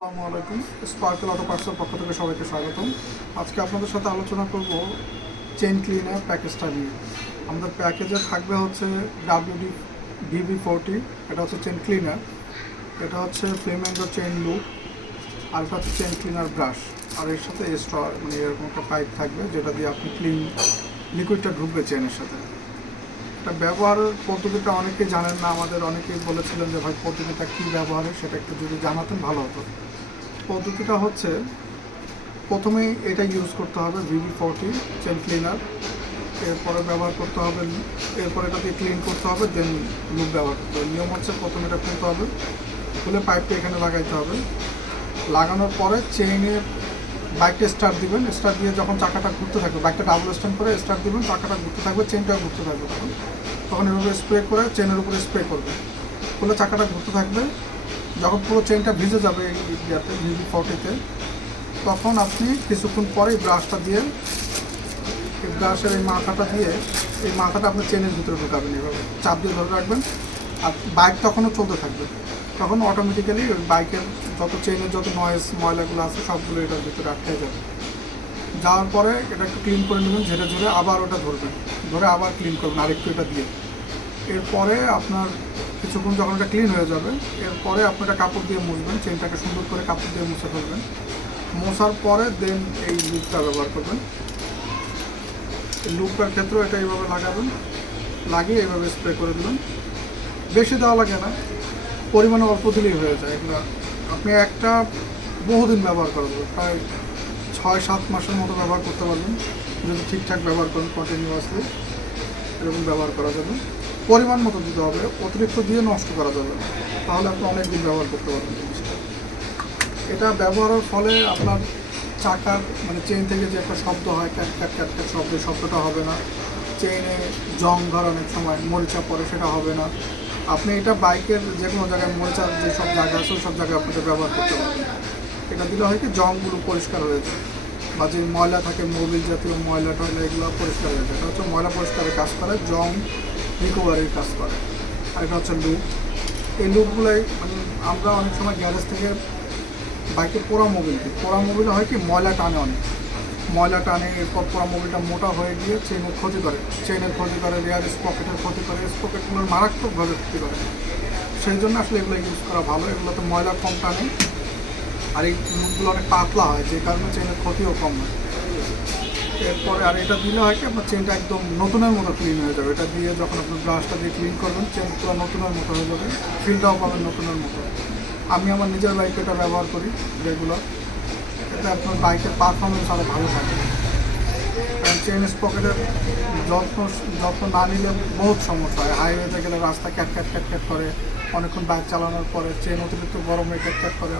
আসসালামু আলাইকুম। Sparkle auto পার্টসের পক্ষ থেকে সবাইকে স্বাগতম। আজকে আপনাদের সাথে আলোচনা করব চেন ক্লিনার প্যাকেজটা নিয়ে। আমাদের প্যাকেজে থাকবে হচ্ছে ডাব্লিউডি ডিবি ফোরটি এটা হচ্ছে চেন ক্লিনার এটা হচ্ছে ফ্লেমেন্ডো চেন লুপ আর এটা হচ্ছে চেন ক্লিনার ব্রাশ আর এর সাথে এক্সট্রা মানে এরকম একটা পাইপ থাকবে, যেটা দিয়ে আপনি ক্লিন লিকুইডটা ঢুকবে চেনের সাথে। এটা ব্যবহারের পদ্ধতিটা অনেকেই জানেন না, আমাদের অনেকেই বলেছিলেন যে ভাই পদ্ধতিটা কী ব্যবহারের সেটা একটু যদি জানাতেন ভালো হতো। পদ্ধতিটা হচ্ছে, প্রথমেই এটা ইউজ করতে হবে ভিভি ফোরটি চেন ক্লিনার এরপরে ব্যবহার করতে হবে, এরপরে এটা দিয়ে ক্লিন করতে হবে দেন লুপ ব্যবহার করতে হবে। নিয়ম হচ্ছে প্রথমে এটা খুলতে হবে, খুলে পাইপটা এখানে লাগাইতে হবে। লাগানোর পরে চেইনের বাইকটা স্টার্ট দিবেন স্টার্ট দিয়ে যখন চাকাটা ঘুরতে থাকবে, বাইকটা ডাবল স্ট্যান্ড করে স্টার্ট দিবেন, চাকাটা ঘুরতে থাকবে চেনটাও ঘুরতে থাকবে তখন। তখন এভাবে স্প্রে করে চেনের উপরে স্প্রে করবে খুলে চাকাটা ঘুরতে থাকবে, যখন পুরো চেনটা ভিজে যাবে ইয়াতে ভিভি ফর্টিতে তখন আপনি কিছুক্ষণ পরে ব্রাশটা দিয়ে, এই ব্রাশের এই মাথাটা দিয়ে, এই মাথাটা আপনি চেনের ভিতরে ঢুকাবেন এভাবে। চাপ দিয়ে ধরে রাখবেন। আর বাইক তখনও চলতে থাকবে। তখন অটোমেটিক্যালি ওই বাইকের যত চেনের যত নয়েজ ময়লাগুলো আছে, সবগুলো এটার ভিতরে আটকে যাবে। যাওয়ার পরে এটা একটু ক্লিন করে নেবেন, ঝেড়ে ঝেড়ে আবার ওটা ধরবেন। ধরে আবার ক্লিন করবেন, আরেকটু এটা দিয়ে। এরপরে আপনার কিছুক্ষণ যখন এটা ক্লিন হয়ে যাবে, এরপরে আপনি এটা কাপড় দিয়ে মুছবেন চেনটাকে সুন্দর করে কাপড় দিয়ে মুছে ফেলবেন। মোছার পরে দেন এই লুপটা ব্যবহার করবেন। লুপটার ক্ষেত্রেও এটা এইভাবে লাগাবেন, লাগিয়ে এইভাবে স্প্রে করে দেবেন। বেশি দেওয়া লাগে না। পরিমাণে অল্প দিলেই হয়ে যায়। এগুলো আপনি একটা বহুদিন ব্যবহার করবেন প্রায় ছয়, সাত মাসের মতো ব্যবহার করতে পারবেন। যদি ঠিকঠাক ব্যবহার করেন কন্টিনিউয়াসলি এরকম ব্যবহার করা যাবে। পরিমাণ মতো দিতে হবে। অতিরিক্ত দিয়ে নষ্ট করা যাবে তাহলে আপনি অনেক দিন ব্যবহার করতে পারবেন জিনিসটা। এটা ব্যবহারের ফলে আপনার চাকার মানে চেইন থেকে যে একটা শব্দ হয়, ক্যাট ক্যাট ক্যাট ক্যাট শব্দ শব্দটা হবে না। চেইনে জং ধর অনেক সময় মরিচা পড়ে, সেটা হবে না। আপনি এটা বাইকের যে কোনো জায়গায় মরিচার যে সব জায়গা আছে সব জায়গায় আপনি এটা ব্যবহার করতে পারবেন এটা দিলে হয় কি, জংগুলো পরিষ্কার হয়ে যায়। বা যে ময়লা থাকে, মোবিল জাতীয় ময়লা টয়লা, এগুলো পরিষ্কার হয়ে যায়। এটা হচ্ছে ময়লা পরিষ্কারের কাজ করে, জং রিকভারির কাজ করে। আর এটা হচ্ছে লুপ। এই লুপগুলোই মানে আমরা অনেক সময় গ্যারেজ থেকে বাইকে পোড়া মোবিল দিই। পোড়া মোবিলে হয় কি, ময়লা টানে অনেক। ময়লা টানে এরপর পোড়া মোবিলটা মোটা হয়ে গিয়ে চেনের ক্ষতি করে। চেনের ক্ষতি করে রেয়ার স্পকেটের ক্ষতি করে স্পকেটগুলোর মারাত্মকভাবে ক্ষতি করে। সেই জন্য আসলে এগুলো ইউজ করা ভালো, এগুলোতে ময়লা কম টানে আর এই লুপগুলো অনেক পাতলা হয়, যে কারণে চেনের ক্ষতিও কম হয়। এরপরে আর এটা দিলে হয় কি, আপনার চেনটা একদম নতুনের মতো ক্লিন হয়ে যাবে। এটা দিয়ে যখন আপনার ব্রাশটা দিয়ে ক্লিন করবেন চেন পুরো নতুনের মতো হয়ে যাবে। ফিলটাও পাবেন নতুনের মতো। আমি আমার নিজের বাইকে এটা ব্যবহার করি রেগুলার আপনার বাইকের পারফরমেন্স আরও ভালো থাকে কারণ চেন স্পকেটের যত্ন যত্ন না নিলে বহুত সমস্যা হয়। হাইওয়েতে গেলে রাস্তা ক্যাট ক্যাট ক্যাট ক্যাট করে। অনেকক্ষণ বাইক চালানোর পরে চেন অতিরিক্ত গরমে ক্যাট ক্যাট করে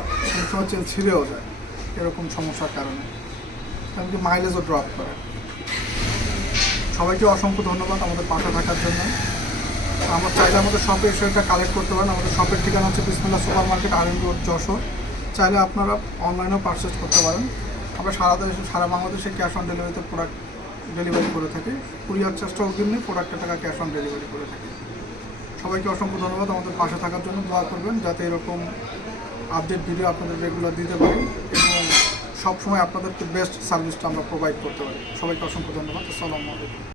সময় চেন ছিঁড়েও যায়। এরকম সমস্যার কারণে। এমনকি মাইলেজও ড্রপ করে। সবাইকে অসংখ্য ধন্যবাদ আমাদের পাশে থাকার জন্য। আমার চাইলে আমাদের শপে এসে এটা কালেক্ট করতে পারেন। আমাদের শপের ঠিকানা হচ্ছে বিসমিল্লা সুপার মার্কেট আর রোড যশোর। চাইলে আপনারা অনলাইনেও পারচেস করতে পারেন। আমরা সারা দেশে, সারা বাংলাদেশে ক্যাশ অন ডেলিভারিতে প্রোডাক্ট ডেলিভারি করে থাকি। কুরিয়ার চার্জটা অগ্রিম প্রোডাক্টের টাকা ক্যাশ অন ডেলিভারি করে থাকি। সবাইকে অসংখ্য ধন্যবাদ আমাদের পাশে থাকার জন্য। দোয়া করবেন যাতে এরকম আপডেট ভিডিও আপনাদের রেগুলার দিতে পারি এবং সবসময় আপনাদেরকে বেস্ট সার্ভিসটা আমরা প্রোভাইড করতে পারি। সবাইকে অসংখ্য ধন্যবাদ। আসসালামু আলাইকুম।